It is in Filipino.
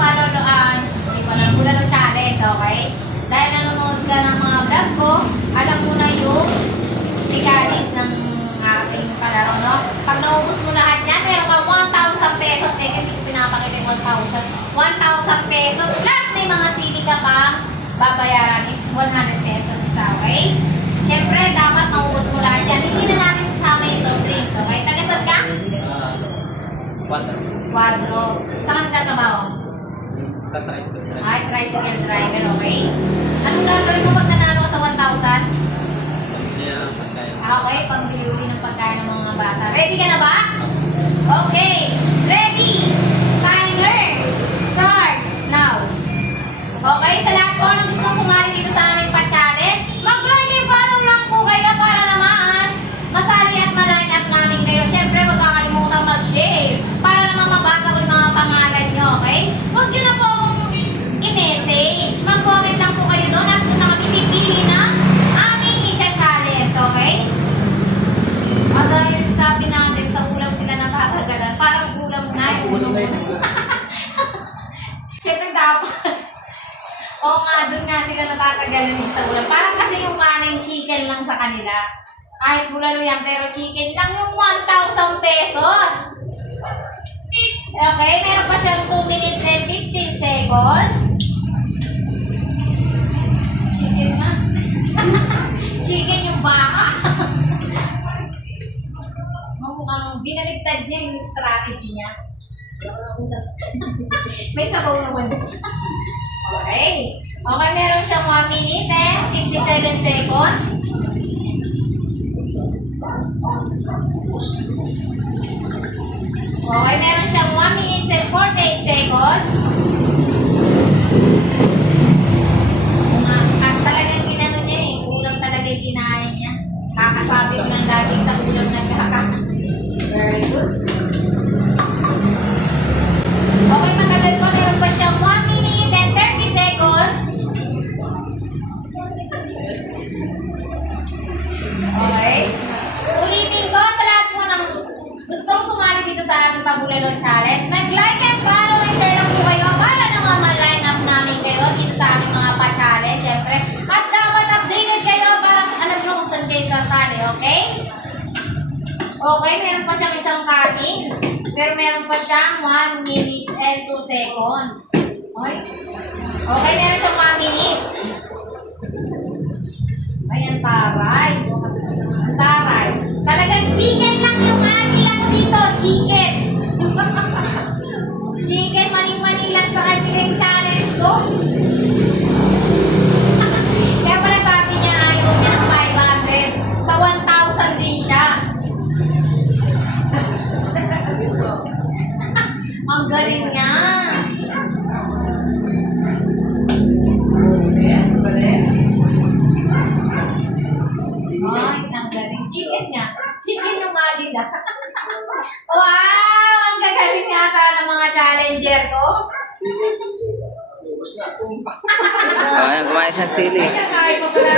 panonood, hindi ko alam, Bulalo Challenge, okay? Dahil nanonood ka ng mga vlog ko, alam mo na yung mechanics ng aking palaro, no? Pag naubos mo lahat yan, meron ka 1,000 pesos. Teka, hindi ko pinapakita yung 1,000. 1,000 pesos plus may mga sili ka pang babayaran is 100 pesos isa, okay? Siyempre, dapat maubos mo lahat yan. Hindi na natin sasama yung soft drinks, okay? Tagasan ka? Quadro. Saan ka trabaho? Ay, tricycle driver, okay? Anong gagawin mo pag nanalo ka sa 1,000? Okay, pambili uli ng pagkain ng mga bata. Ready ka na ba? Okay. Ready! Timer! Start! Now! Okay, sa lahat po na gusto sumali dito sa aming pa-challenge, mag-like and follow lang po kayo para naman masali at ma-line up namin kayo. Siyempre, huwag kakalimutan mag-share para naman mabasa ko yung mga pangalan nyo, okay? Huwag nyo na po akong i-message. Mag-comment lang po kayo doon at doon na kami pipili na aming i-challenge, okay? At dahil sabi natin, sa ulam sila natatagalan, parang ulam nga yung ulam. Siyempre dapat. Oo nga, doon nga sila natatagalan yung sa ulam. Parang kasi yung kanang chicken lang sa kanila. Kahit bulalo yan, pero chicken lang yung 1,000 pesos. Okay, meron pa siyang 2 minutes and 15 seconds. Chicken na. Chicken yung baka. Mukhang binaligtad niya yung strategy niya. May sabaw naman siya. Okay. Okay, meron siyang 1 minute and 57 seconds. Okay, meron siyang 1 minute and 48 seconds. At talagang ginano niya eh. Ulam talaga yung kinain niya. Kakasabi ko ng laging sa ulam nagkaka. Very good. Okay, matagal pa. Meron pa siyang 1 minute and 30 seconds. Okay. Ulitin ko sa lahat mo ng gustong sumali dito sa aming Pabulalo Challenge. Mag-like and follow and share lang po kayo para naman ma-line up namin kayo dito sa aming mga pa-challenge. Siyempre. At dapat updated kayo para alam nyo kung saan kayo sasali. Okay? Okay, meron pa siyang isang kanin. Pero meron pa siyang 1 minute and 2 seconds. Okay? Okay, meron siyang 1 minute. Ay, ang taray. Ang taray. Talagang chicken lang yung lang dito. Chicken. Chicken, maning-maning lang sa kanila yung challenge ko. Kaya pala sabi niya, ayaw niya ng 500. Sa 1,000 din siya. Ang galing niya. Ay, ang galing. Chicken nga. Chicken yung malila. Wow! Ang gagaling yata ng mga challenger ko. Ayan, kumain siyang chili. Ay, kakain mo pala.